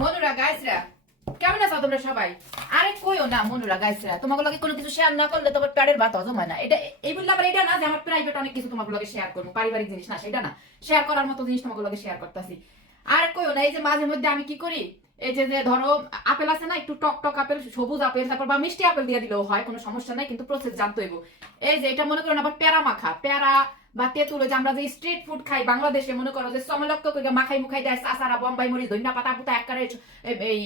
মনুরা, গাইসরা, কেমন আছো তোমরা সবাই? আরে কইও না মনুরা, গাইসরা, তোমাকে লগে কোনো কিছু শেয়ার না করলে তোমার প্যাডের বাত হজম হয় না। এটা এই বললে আবার এটা না যে আমার প্রাইভেট অনেক কিছু তোমাকে লগে শেয়ার করব, পারিবারিক জিনিস না, সেটা না। শেয়ার করার মতো জিনিস তোমাকে লগে শেয়ার করতেছি। আর কইও না, এই যে মাঝে মধ্যে আমি কি করি? এই যে যে ধরো, আপেল আছে না, একটু টক টক আপেল, সবুজ আপেল, তারপর বা মিষ্টি আপেল দিয়ে দিলেও হয়, কোনো সমস্যা নাই, কিন্তু প্রসেস জানতে হইব। এই যে এটা মনে করেন আবার প্যারা মাখা। প্যারা বা তেঁতুল যে আমরা যে স্ট্রিট ফুড খাই বাংলাদেশে, মনে করো যে সমলক্ষ করে মাখাই মুখাই দেয় সাসারা বম্বাই মরিচ ধনিয়া পাতা পুতা একবারে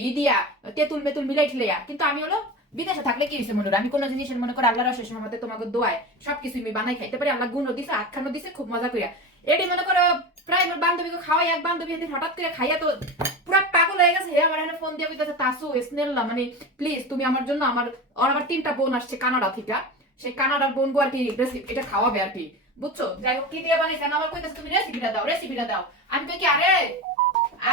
ই দিয়া তেঁতুল মেতুল মিলাই ঠিলাইয়া কিন্তু আমি হলো বিদেশে থাকলে কি হয়েছে মনে আমি কোনো জিনিসের মনে করে আল্লাহ রসের মধ্যে তোমাকে দোয়ায় সবকিছু আমি বানাই খাইতে পারি, আল্লাহ গুণও দিছে, আখ্যানও দিছে, খুব মজা করিয়া এটি মনে করো প্রায় আমার বান্ধবীকে খাওয়াই, এক বান্ধবী হঠাৎ করে খাইয়া তো পুরা পাগল হয়ে গেছে, হে আমার এখানে ফোন দিয়ে কইতাছে, তাসু স্নেল্লা মানে প্লিজ তুমি আমার জন্য আমার আমার তিনটা বোন আসছে কানাডা থেকে, সেই কানাডার বোন গো আর কি এটা খাওয়াবে আর কি। বুঝছ? যাই হোক কি দিয়ে বানাইছেন আমার কইতাছে, তুমি রেসিপিটা দাও রেসিপিটা দাও। আমি কই কি, আরে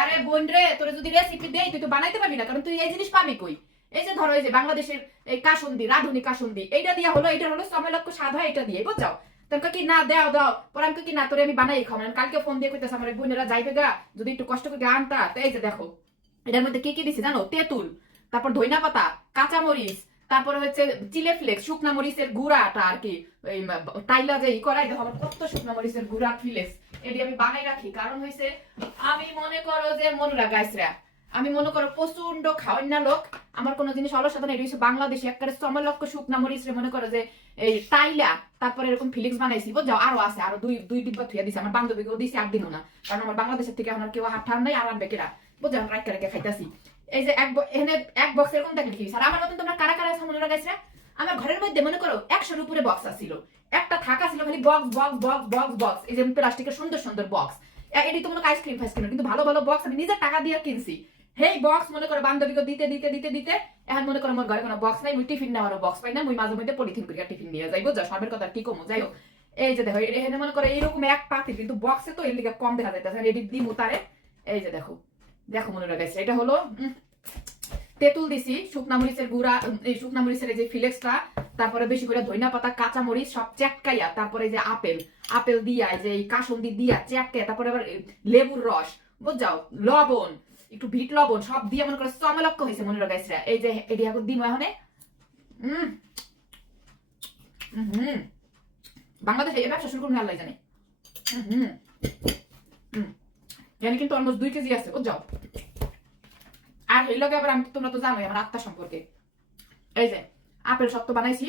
আরে বোন রে, তোরে যদি রেসিপি দেই, তুই তো বানাইতে পারবি না, কারণ তুই এই জিনিস পাবি কই? এই যে ধরো, এই যে বাংলাদেশের এই কাসন্দি, রাধুনি কাসন্দি, এইটা দিয়া হলো এটা হলো সময় লক্ষ্য হয় এটা দিয়ে, বুঝছ? তোর কি, না, দাও দাও। পরে আমি কি, না, তোরে আমি বানাই খাও মানে কালকে ফোন দিয়ে কইতেছে, আমার বোনেরা যাইবে গা, যদি একটু কষ্ট করে আনতা। তো এই যে দেখো, এটার মধ্যে কি কি দিছি জানো? তেঁতুল, তারপর ধইনা পাতা কাঁচা মরিচ তারপরে হচ্ছে চিলে ফ্লেক্স, শুকনা মরিচের গুঁড়াটা আর কি টাইলা যে ই করাই দেখো আমার কত শুকনা মরিচের গুঁড়া ফ্লেক্স, এটি আমি বানাই রাখি। কারণ হয়েছে আমি মনে করো যে মনুরা, গাইসরা, আমি মনে করো প্রচণ্ড খাওয়ান না লোক, আমার কোনো জিনিস অলসাধারণ এটা হচ্ছে বাংলাদেশে একবারে সমলক্ষ শুকনা মরিচ রে মনে করো যে, এই টাইলা, তারপরে এরকম ফিলিক্স বানাইছি, বুঝছ? আরও আছে, আরও দুই দুই ডিব্বা থুয়া দিছে, আমার বান্ধবীকেও দিছি আর দিনও না। কারণ আমার বাংলাদেশের থেকে আমার কেউ হাত ঠান নাই, আর আনবে কেরা? বুঝছ? আমি রাখতে রেখে খাইতাছি। এই যে এক এখানে এক বক্স এরকম দেখলে কি আর আমার মতন তোমরা কারা কারা মনে রাখাইছে? আমার ঘরের মধ্যে মনে করো একশোর উপরে বক্স আছিল। একটা থাকা ছিল খালি box box box box box এই যে প্লাস্টিকের সুন্দর সুন্দর বক্স এটি তো মনে করো আইসক্রিম ফাইসক্রিম কিন্তু ভালো ভালো বক্স আমি নিজের টাকা দিয়ে কিনছি। হেই বক্স মনে করো বান্ধবীকে দিতে দিতে দিতে দিতে। এখন মনে করো আমার ঘরে কোনো বক্স নাই, মুই টিফিন নেওয়ারও বক্স পাই না, মুই মাঝে মধ্যে পলিথিন করিয়া টিফিন নিয়ে যাই বুঝছ সবের কথা কি কমো, যাই এই যে দেখো এখানে মনে করো এইরকম এক পাতিল, কিন্তু বক্সে তো এর লিগে কম দেখা যাইতেছে এটি দিমু তারে। এই যে দেখো। দেখো মনে রাখাইছে এটা হলো তেঁতুল দিছি, শুকনা মরিচের গুঁড়া এই শুকনা মরিচের যে ফিলেক্সটা, তারপরে বেশি করে ধইনা পাতা, কাঁচা মরিচ, সব চ্যাটকাইয়া, তারপরে যে আপেল আপেল দিয়া যে কাসন্দি দিয়া চ্যাটকাইয়া, তারপরে আবার লেবুর রস বুঝাও লবণ, একটু ভিট লবণ, সব দিয়ে মনে করে সমলক্ষ হয়েছে মনে রাখাইছে এই যে এটি এখন দিন এখানে। হম হম। বাংলাদেশে এই ব্যবসা শুরু করুন আল্লাহ জানে। হুম। এখানে কিন্তু অলমোস্ট দুই কেজি আছে বুঝাও আর এই লগে আবার আমি তোমরা তো জানোই আমার আত্মা সম্পর্কে। এই যে, আপেল সত্ত্ব বানাইছি।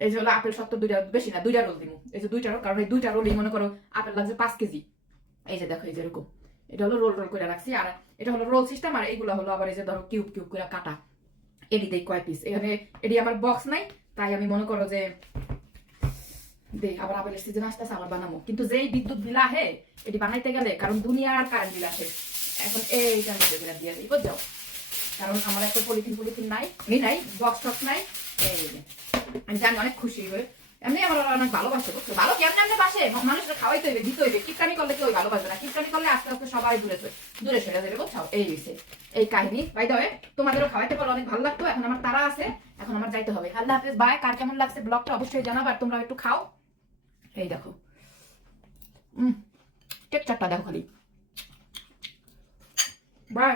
এই যে হলো আপেল সত্ত্ব দুইটা বেশি না, দুইটা রোল দিব এই যে দুইটা রোল, কারণ এই দুইটা রোলই মনে করো আপেল লাগছে পাঁচ কেজি। এই যে দেখো, এই যে এরকম। এটা হলো রোল রোল করে রাখছি, আর এটা হলো রোল সিস্টেম, আর এইগুলো হলো আবার এই যে ধরো কিউব কিউব করে কাটা। এডিতেই কয় পিস এখানে এটি আমার বক্স নাই, তাই আমি মনে করো যে দে, আবার সিজন আসতেছে আবার বানাবো কিন্তু যেই বিদ্যুৎ বিল আহে, এটি বানাইতে গেলে কারণ দুনিয়া আর কারেন্ট বিল আসে। এখন এইটার মধ্যে দিলাম দিয়ে কারণ আমার একটা পলিথিন পলিথিন নাই নাই বক্স টক্স নাই। এই আমি জানি অনেক খুশি এমনি আমার অনেক ভালোবাসে, বুঝছ? ভালো কেমন এমনি বাসে? মানুষকে খাওয়াইতে হইবে, দিতে হইবে। করলে কেউ ভালোবাসবে না। কিপটামি করলে আস্তে আস্তে সবাই দূরে দূরে সরে যাবে, বুঝছ? এই হইছে। এই কাহিনী। বাই দেবে তোমাদেরও খাওয়াইতে পারলে অনেক ভালো লাগতো। এখন আমার তারা আছে। এখন আমার যাইতে হবে। আল্লাহ হাফেজ। বাই কার কেমন লাগছে ব্লগটা অবশ্যই জানাব। আর তোমরা একটু খাও। এই দেখো। হুম টেকচারটা দেখো খালি। বাই।